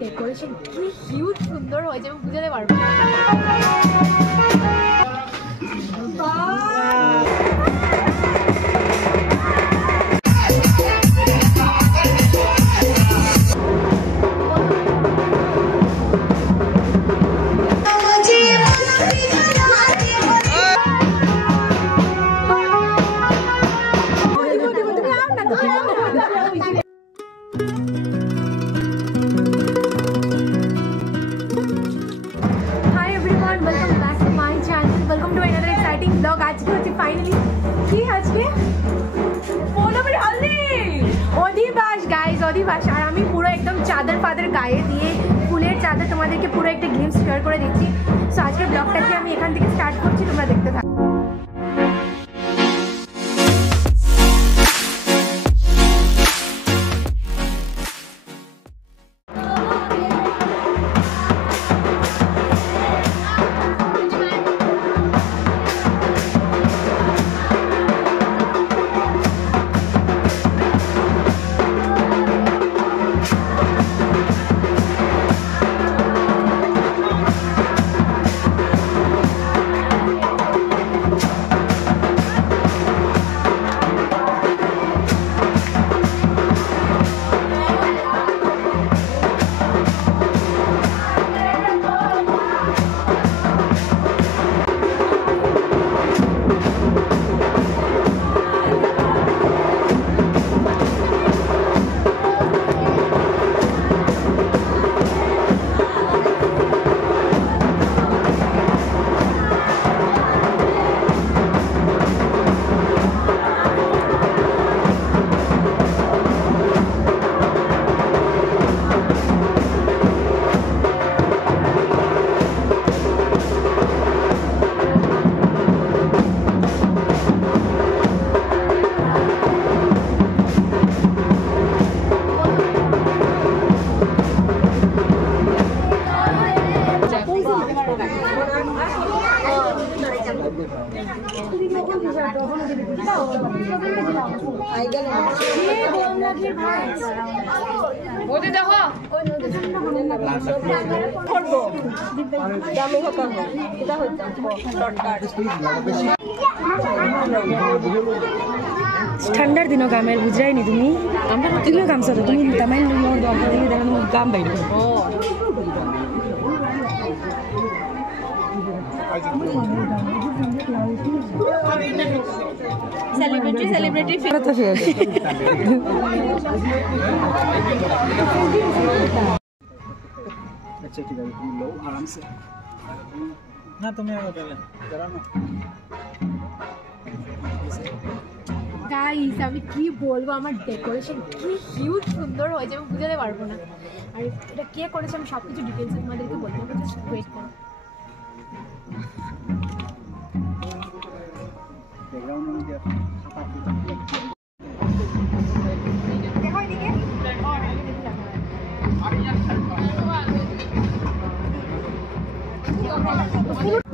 Decoration কি huge সুন্দর হয়েছে আমি বুঝাতে পারবো না। আর আমি পুরো একদম চাদর ফাদর গায়ে দিয়ে ফুলের চাদর তোমাদেরকে পুরো একটা গ্লিমস শেয়ার করে দিচ্ছি। সো আজকের ব্লগটাকে আমি এখান থেকে স্টার্ট করছি, তোমরা দেখতে থাকো। ঠান্ডার দিনও গামের বুঝাই নি তুমি আমরা তুমিও গাম সাথে তুমি তামাই গাম বাইরে सेलिब्रिटी अच्छा ठीक है तुम लो आराम से ना तुम्हें जरा ना গাইস আমি কি বলবো আমার ডেকোরেশন কি হিউজ সুন্দর হয়েছে আমি বুঝাতে পারবো না। আর এটা কে করেছে আমি সব কিছু ডিটেলস তোমাদেরকে বলতে হবে, জাস্ট ওয়েট করো।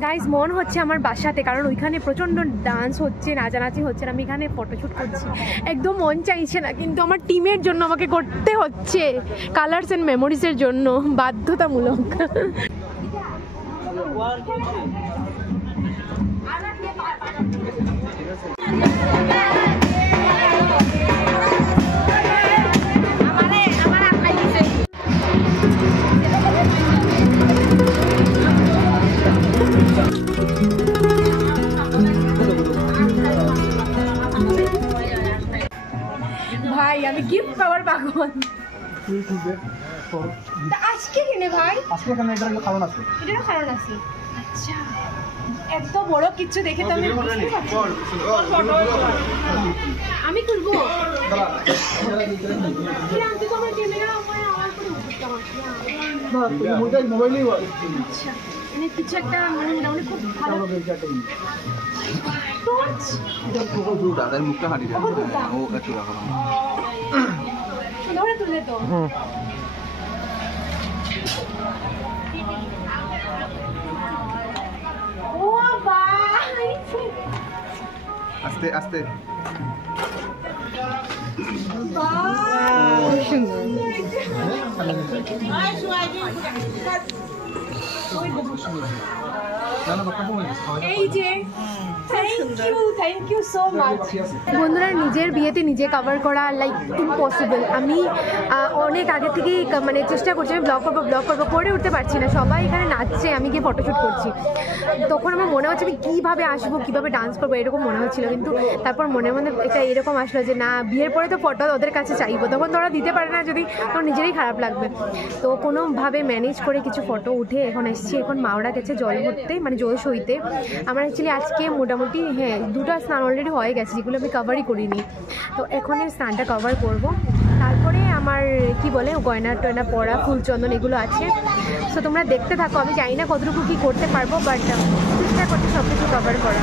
গাইজ মন হচ্ছে আমার বাসাতে, কারণ ওইখানে প্রচণ্ড ডান্স হচ্ছে, নাচানাচি হচ্ছে, আমি এখানে ফটোশ্যুট করছি, একদম মন চাইছে না, কিন্তু আমার টিমের জন্য আমাকে করতে হচ্ছে, কালার্স অ্যান্ড মেমোরিজের জন্য বাধ্যতামূলক। ভাই আমি গিফট পাওয়ার পাগল। আজকে কিনে ভাই আজকে কেন এটার কারণ আছে, এটার কারণ আছে। আচ্ছা এত বড় কিছু দেখে তো আমি আমি করব মোবাইলই আচ্ছা মানে কিছু একটা মানে মোটামুটি খুব ভালো দাদার মুখটা হারিয়ে যায় ও একটু রাখো ধরে তুলে তো ও ভাই আস্তে আস্তে বাহ এই যে থ্যাংক ইউ সো মাচ। বন্ধুরা, নিজের বিয়েতে নিজে কভার করা লাইক ইম্পসিবল। আমি অনেক আগে থেকেই মানে চেষ্টা করছি আমি ব্লগ করবো করে উঠতে পারছি না। সবাই এখানে নাচছে, আমি গিয়ে ফটোশ্যুট করছি। তখন আমার মনে হচ্ছে আমি কীভাবে আসবো, কীভাবে ডান্স করবো, এরকম মনে হচ্ছিলো। কিন্তু তারপর মনে মনে এটা এরকম আসলো যে না, বিয়ের পরে তো ফটো ওদের কাছে চাইবো, তখন তো ওরা দিতে পারে না, যদি তোমার নিজেরই খারাপ লাগবে। তো কোনোভাবে ম্যানেজ করে কিছু ফটো উঠে এখন এসেছি। এখন মাওরা গেছে জল ভরতে, মানে জল সইতে। আমার অ্যাকচুয়ালি আজকে মোটামুটি দুটো স্নান অলরেডি হয়ে গেছে, যেগুলো আমি কভারই করিনি। তো এখন এই স্নানটা কভার করব। তারপরে আমার কি বলে গয়না টয়না পরা, ফুলচন্দন এগুলো আছে। সো তোমরা দেখতে থাকো। আমি জানি না কতটুকু কী করতে পারবো, বাট চেষ্টা করছি সব কিছু কভার করা।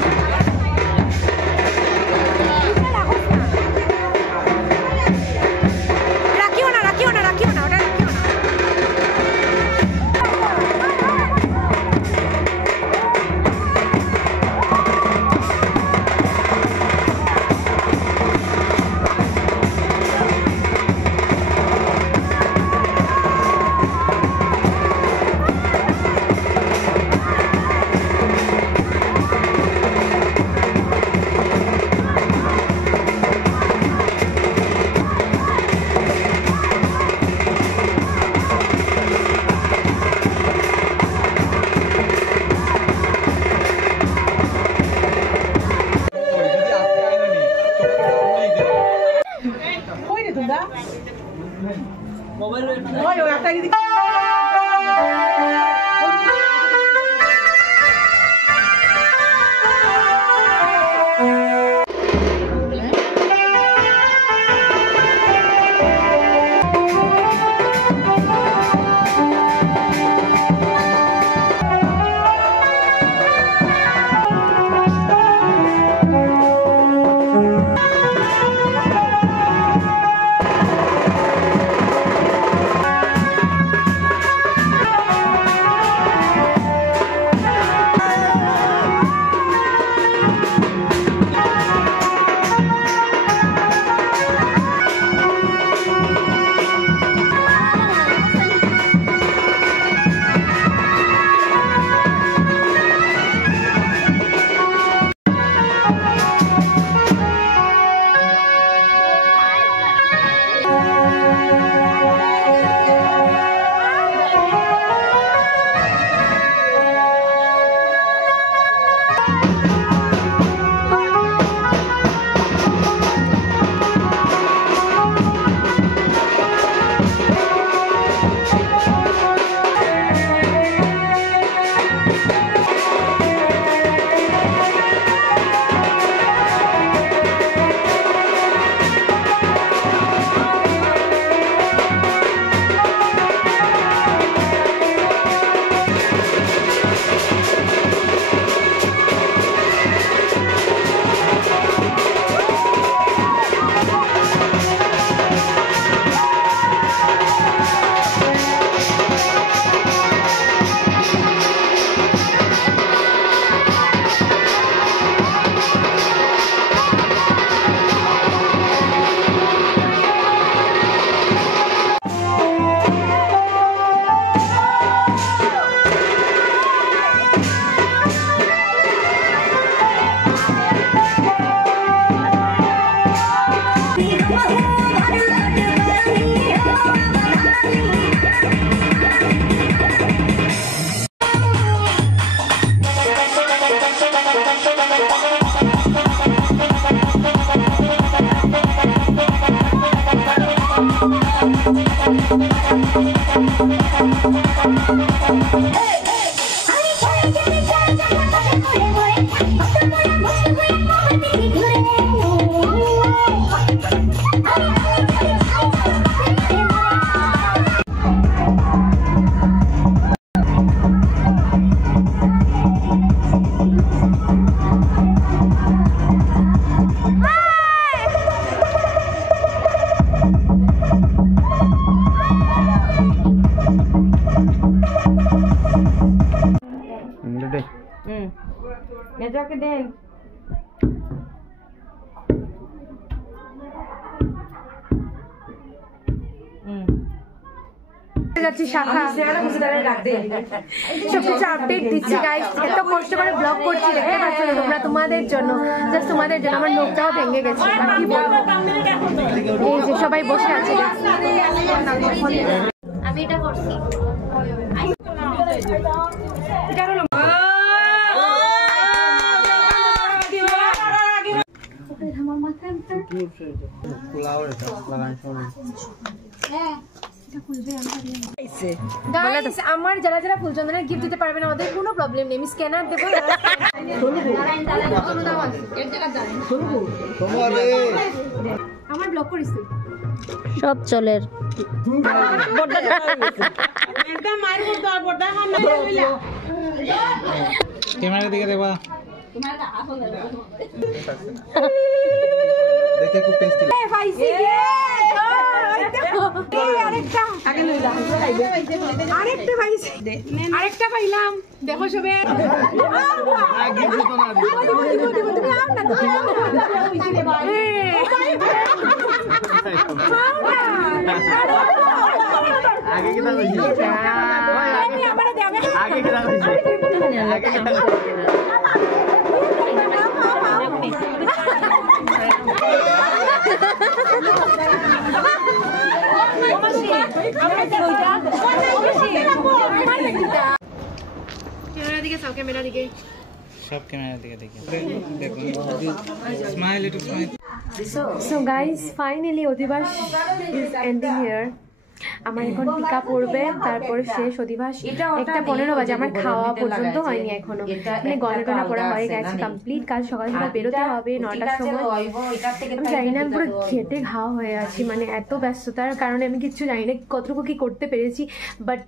রাখিও না ওটা রাখিও না। যাকে দেন যাচ্ছি শাখা, সবকিছু আপডেট দিচ্ছি গাইস। এত কষ্ট করে ব্লগ করছি, দেখতে পাচ্ছ না তোমরা, তোমাদের জন্য, জাস্ট তোমাদের জন্য। আমার নোখটাও ভেঙে গেছে, কি বলবো। এই যে সবাই বসে আছে, আমি এটা করছি। গাইস আমার যারা যারা ফুলচন্দনের গিফট দিতে পারবে না ওদের কোনো প্রবলেম নেই, আমি স্ক্যানার দেবো। আমার ব্লগ করিস তুই সব চলের ক্যামেরা দিকে দেখবা, দেখে খুব টেস্টি লাগে। আরেকটা পাইলাম, দেখো সবে। আগে কি দাও? আগে কি দাও? আগে কি দাও? ক্যামেরা দিকে চাও, ক্যামেরা দিকে। সব ক্যামেরা দিকে দেখে দেখুন, স্মাইল, একটু স্মাইল। সো গাইস ফাইনালি অধিবাস ইজ এন্ডিং হিয়ার। আমার এখন টিকা পড়বে, তারপরে শেষ অধিবাস। 1:15 বাজে, আমার খাওয়া পর্যন্ত হয়নি এখনো, মানে গলা টনা পড়া হয়ে গেছে কমপ্লিট। কাল সকাল সকাল বেরোতে হবে 9টার সময়। আমি জানি না, আমি পুরো ঘেটে ঘাওয়া হয়ে আছি, মানে এত ব্যস্ততার কারণে আমি কিচ্ছু জানি না কতটুকু কি করতে পেরেছি। বাট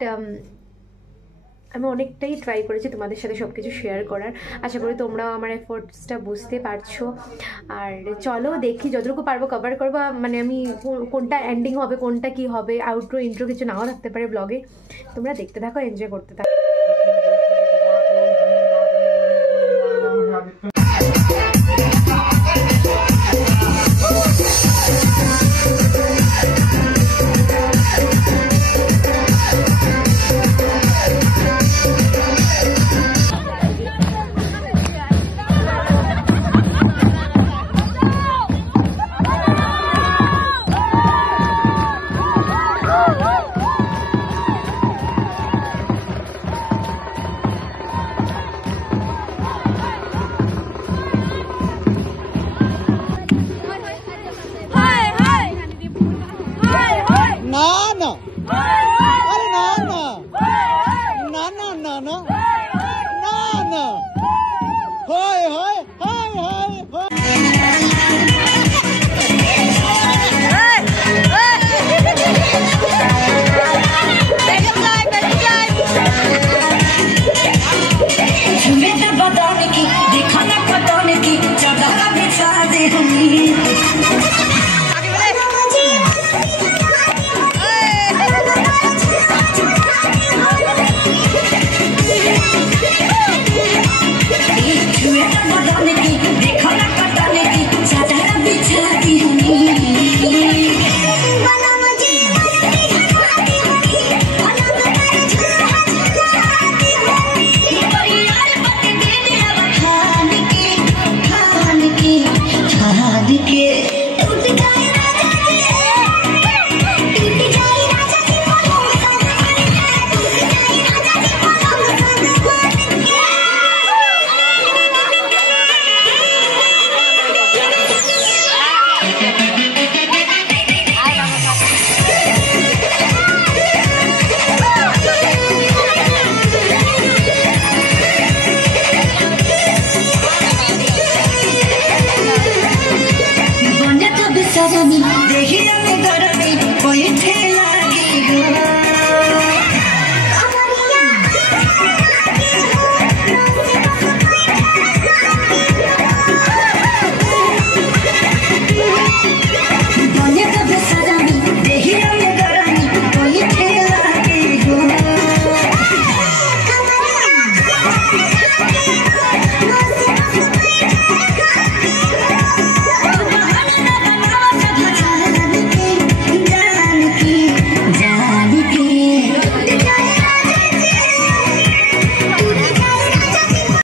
আমি অনেকটাই ট্রাই করেছি তোমাদের সাথে সব কিছু শেয়ার করার। আশা করি তোমরাও আমার এফোর্টসটা বুঝতে পারছো। আর চলো দেখি যতটুকু পারবো কভার করবো, মানে আমি কোনটা এন্ডিং হবে, কোনটা কি হবে, আউটরো ইন্ট্রো কিছু নাও থাকতে পারে ব্লগে। তোমরা দেখতে থাকো, এনজয় করতে থাকো।